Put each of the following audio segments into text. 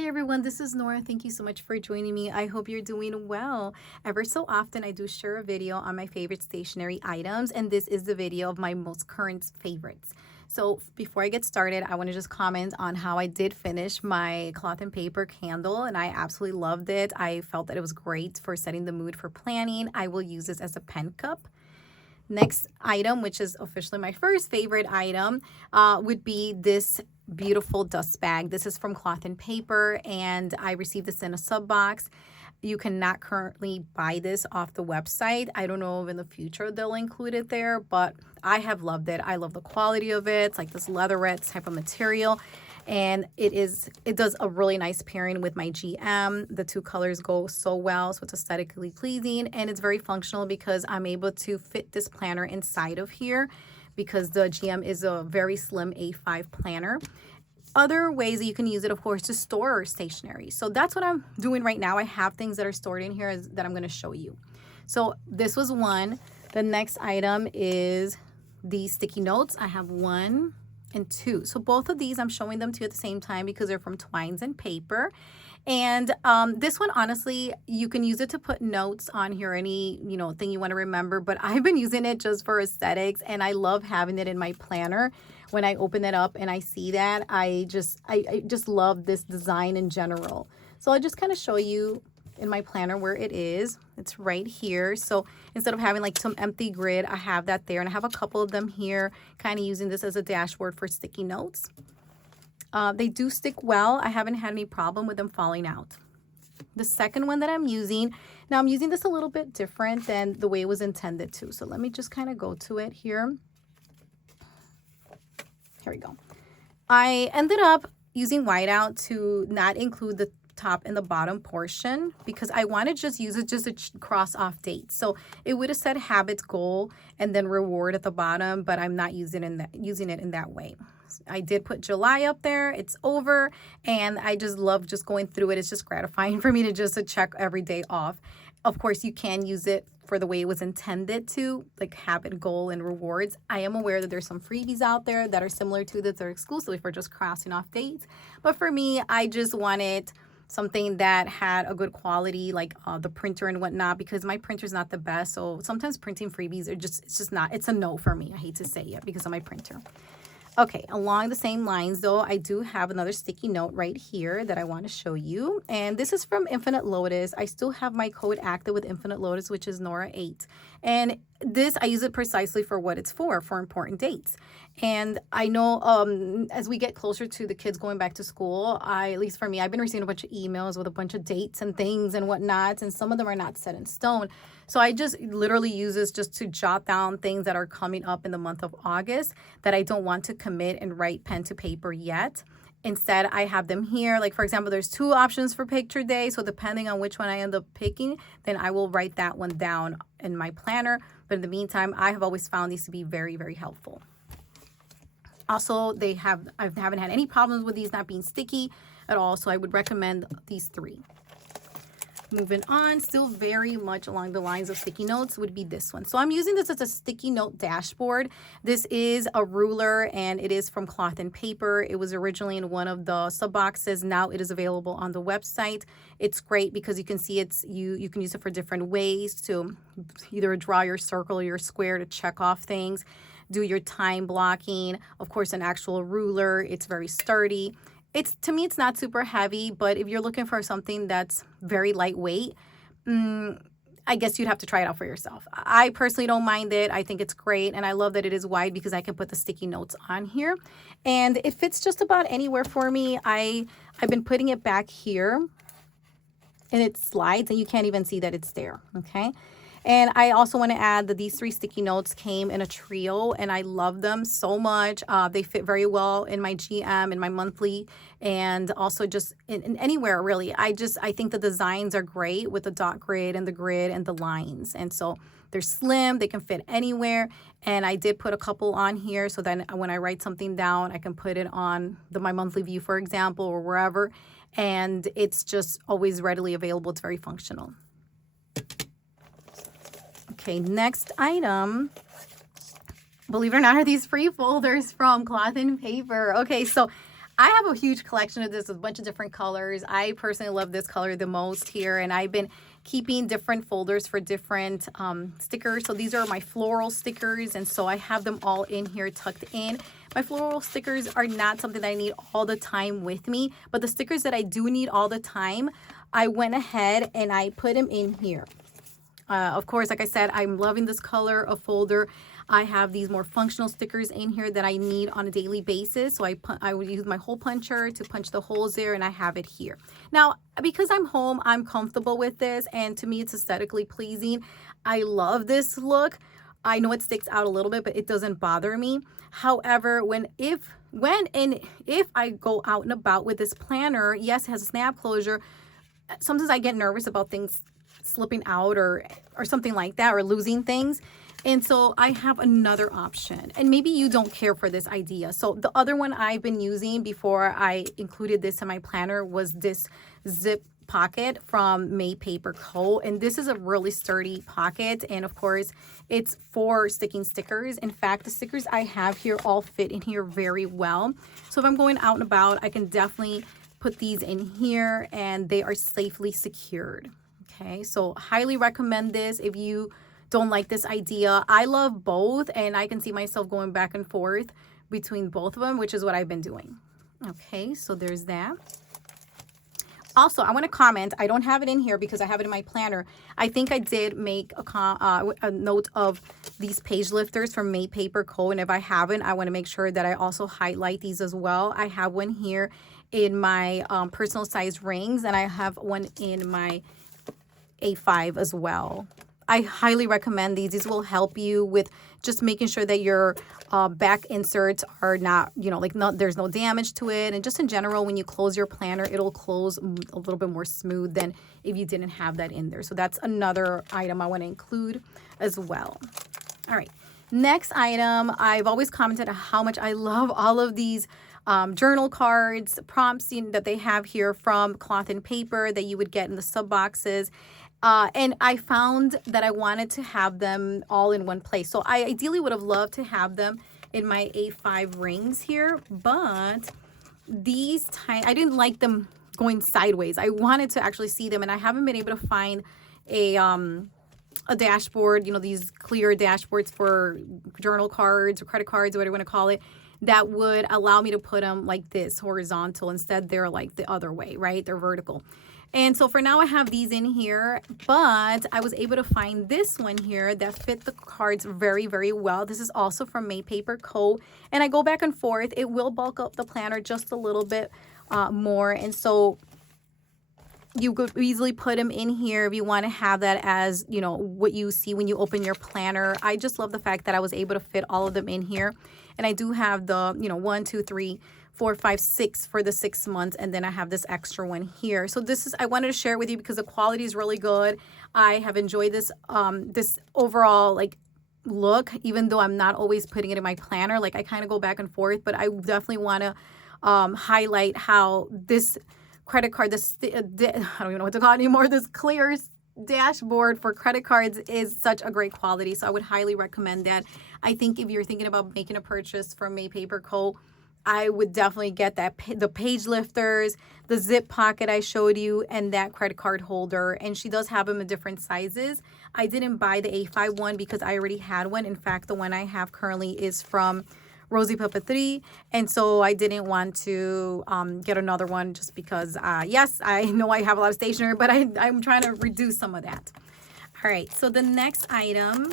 Hi everyone, this is Nora. Thank you so much for joining me. I hope you're doing well. Ever so often I do share a video on my favorite stationery items, and this is the video of my most current favorites. So before I get started, I want to just comment on how I did finish my cloth and paper candle, and I absolutely loved it. I felt that it was great for setting the mood for planning. I will use this as a pen cup. Next item, which is officially my first favorite item, would be this beautiful dust bag. This is from Cloth and Paper, and I received this in a sub box. You cannot currently buy this off the website. I don't know if in the future they'll include it there, but I have loved it. I love the quality of it. It's like this leatherette type of material, and it does a really nice pairing with my GM. The two colors go so well, so it's aesthetically pleasing, and it's very functional because I'm able to fit this planner inside of here because the GM is a very slim A5 planner. Other ways that you can use it, of course, to store stationery. So that's what I'm doing right now. I have things that are stored in here that I'm going to show you. So this was one. The next item is these sticky notes. I have one and two. So both of these I'm showing them to you at the same time because they're from Twines and Paper. And this one, honestly, you can use it to put notes on here, any thing you want to remember, but I've been using it just for aesthetics, and I love having it in my planner. When I open it up and I see that, I just love this design in general. So I'll just kind of show you in my planner where it is. It's right here. So instead of having like some empty grid, I have that there, and I have a couple of them here, kind of using this as a dashboard for sticky notes. They do stick well. I haven't had any problem with them falling out. The second one that I'm using, now I'm using this a little bit different than the way it was intended to. So let me just kind of go to it here. Here we go. I ended up using whiteout to not include the top and the bottom portion because I want to just use it just to cross off dates. So it would have said habits, goal, and then reward at the bottom, but I'm not using it in that way. I did put July up there. It's over, and I just love just going through it. It's just gratifying for me to just check every day off. Of course, you can use it for the way it was intended to, like habit, goal, and rewards. I am aware that there's some freebies out there that are similar to that. They're exclusively for just crossing off dates. But for me, I just wanted something that had a good quality, like the printer and whatnot, because my printer's not the best. So sometimes printing freebies are it's a no for me. I hate to say it because of my printer. Okay, along the same lines though, I do have another sticky note right here that I want to show you. And this is from Infinite Lotus. I still have my code active with Infinite Lotus, which is Nora8. And this, I use it precisely for what it's for important dates. And I know as we get closer to the kids going back to school, at least for me, I've been receiving a bunch of emails with a bunch of dates and things and whatnot, and some of them are not set in stone. So I just literally use this just to jot down things that are coming up in the month of August that I don't want to commit and write pen to paper yet. Instead, I have them here. Like, for example, there's two options for picture day. So depending on which one I end up picking, then I will write that one down in my planner. But in the meantime, I have always found these to be very, very helpful. Also, I haven't had any problems with these not being sticky at all. So I would recommend these three. Moving on, still very much along the lines of sticky notes would be this one. So I'm using this as a sticky note dashboard. This is a ruler, and it is from Cloth and Paper. It was originally in one of the sub boxes. Now it is available on the website. It's great because you can see you can use it for different ways to either draw your circle or your square to check off things, do your time blocking. Of course, an actual ruler. It's very sturdy. To me, it's not super heavy, but if you're looking for something that's very lightweight, I guess you'd have to try it out for yourself. I personally don't mind it. I think it's great, and I love that it is wide because I can put the sticky notes on here. And it fits just about anywhere for me. I've been putting it back here, and it slides, and you can't even see that it's there, okay? And I also want to add that these three sticky notes came in a trio, and I love them so much. They fit very well in my GM, in my monthly, and also just in anywhere really. I think the designs are great with the dot grid and the lines. And so they're slim, they can fit anywhere. And I did put a couple on here so then when I write something down, I can put it on my monthly view, for example, or wherever. And it's just always readily available. It's very functional. Okay, next item, believe it or not, are these free folders from Cloth and Paper. Okay, so I have a huge collection of this with a bunch of different colors. I personally love this color the most here, and I've been keeping different folders for different stickers. So these are my floral stickers, and so I have them all in here tucked in. My floral stickers are not something that I need all the time with me, but the stickers that I do need all the time, I went ahead and I put them in here. Of course, like I said, I'm loving this color of folder. I have these more functional stickers in here that I need on a daily basis. So I would use my hole puncher to punch the holes there, and I have it here. Now, because I'm home, I'm comfortable with this, and to me, it's aesthetically pleasing. I love this look. I know it sticks out a little bit, but it doesn't bother me. However, if I go out and about with this planner, yes, it has a snap closure. Sometimes I get nervous about things slipping out or something like that, or losing things. And so I have another option, and maybe you don't care for this idea. So the other one I've been using before I included this in my planner was this zip pocket from May Paper Co. And this is a really sturdy pocket, and of course it's for sticking stickers. In fact, the stickers I have here all fit in here very well. So if I'm going out and about, I can definitely put these in here and they are safely secured. Okay, so highly recommend this if you don't like this idea. I love both, and I can see myself going back and forth between both of them, which is what I've been doing. Okay, so there's that. Also, I want to comment, I don't have it in here because I have it in my planner. I think I did make a note of these page lifters from May Paper Co. And if I haven't, I want to make sure that I also highlight these as well. I have one here in my personal size rings, and I have one in my A5 as well. I highly recommend these. These will help you with just making sure that your back inserts are not, there's no damage to it. And just in general, when you close your planner, it'll close a little bit more smooth than if you didn't have that in there. So that's another item I want to include as well. All right. Next item, I've always commented on how much I love all of these journal cards, prompts that they have here from Cloth and Paper that you would get in the sub boxes. And I found that I wanted to have them all in one place. So I ideally would have loved to have them in my A5 rings here, but these I didn't like them going sideways. I wanted to actually see them, and I haven't been able to find a dashboard, these clear dashboards for journal cards or credit cards or whatever you want to call it, that would allow me to put them like this, horizontal. Instead, they're like the other way, right? They're vertical. And so for now I have these in here, but I was able to find this one here that fit the cards very, very well. This is also from May Paper Co. And I go back and forth. It will bulk up the planner just a little bit more. And so you could easily put them in here if you want to have that as, what you see when you open your planner. I just love the fact that I was able to fit all of them in here. And I do have the, 1, 2, 3, 4, 5, 6 for the 6 months, and then I have this extra one here. So I wanted to share it with you because the quality is really good. I have enjoyed this this overall look, even though I'm not always putting it in my planner. I kind of go back and forth, but I definitely want to highlight how this credit card, I don't even know what to call it anymore, this clear dashboard for credit cards is such a great quality. So I would highly recommend that. I think if you're thinking about making a purchase from May Paper Co., I would definitely get the page lifters, the zip pocket I showed you, and that credit card holder. And she does have them in different sizes. I didn't buy the A5 one because I already had one. In fact, the one I have currently is from Rosie Papeterie, and so I didn't want to get another one just because, yes, I know I have a lot of stationery, but I'm trying to reduce some of that. All right, so the next item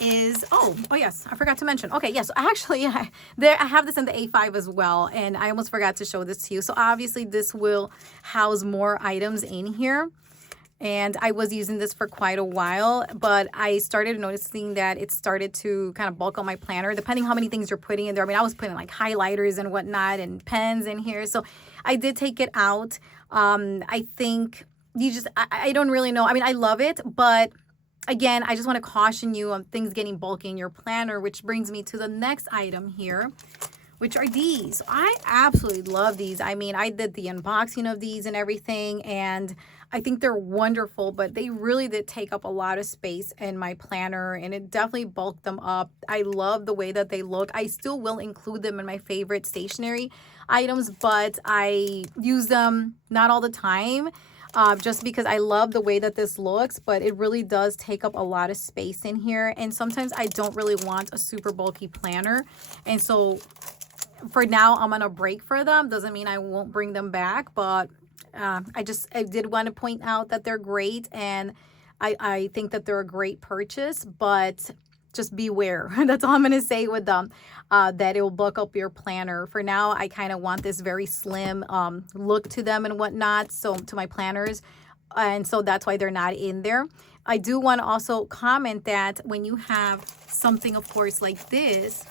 is, oh yes, I forgot to mention. Okay, yes, actually, I have this in the A5 as well, and I almost forgot to show this to you. So obviously this will house more items in here, and I was using this for quite a while, but I started noticing that it started to kind of bulk on my planner, depending how many things you're putting in there. I mean, I was putting highlighters and whatnot and pens in here, so I did take it out. I think I don't really know. I mean, I love it, but again, I just want to caution you on things getting bulky in your planner, which brings me to the next item here, which are these. I absolutely love these. I mean, I did the unboxing of these and everything, and I think they're wonderful, but they really did take up a lot of space in my planner, and it definitely bulked them up. I love the way that they look. I still will include them in my favorite stationery. items, but I use them not all the time. Just because I love the way that this looks, but it really does take up a lot of space in here. And sometimes I don't really want a super bulky planner. And so for now, I'm on a break for them. Doesn't mean I won't bring them back, but I did want to point out that they're great, and I think that they're a great purchase, but just beware. That's all I'm going to say with them, that it will bulk up your planner. For now, I kind of want this very slim look to them and whatnot, so to my planners, and so that's why they're not in there. I do want to also comment that when you have something, of course, like this,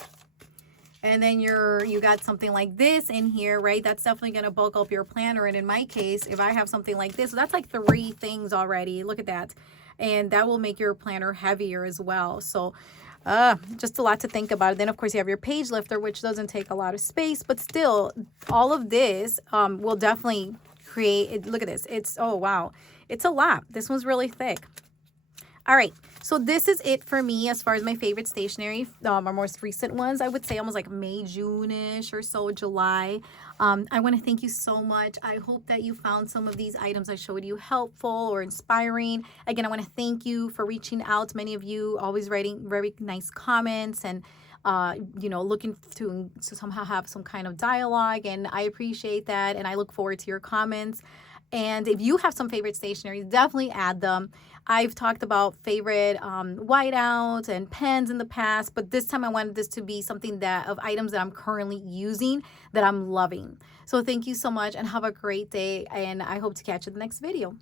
and then you got something like this in here, right? That's definitely going to bulk up your planner. And in my case, if I have something like this, so that's like 3 things already. Look at that. And that will make your planner heavier as well. So just a lot to think about. Then, of course, you have your page lifter, which doesn't take a lot of space. But still, all of this will definitely create it. Look at this. It's, oh, wow. It's a lot. This one's really thick. All right, so this is it for me as far as my favorite stationery, our most recent ones. I would say almost like May, June-ish or so, July. I want to thank you so much. I hope that you found some of these items I showed you helpful or inspiring. Again, I want to thank you for reaching out. Many of you always writing very nice comments and you know, looking to somehow have some kind of dialogue, and I appreciate that, and I look forward to your comments. And if you have some favorite stationery, definitely add them. I've talked about favorite whiteout and pens in the past, but this time I wanted this to be something that of items that I'm currently using that I'm loving. So thank you so much and have a great day, and I hope to catch you in the next video.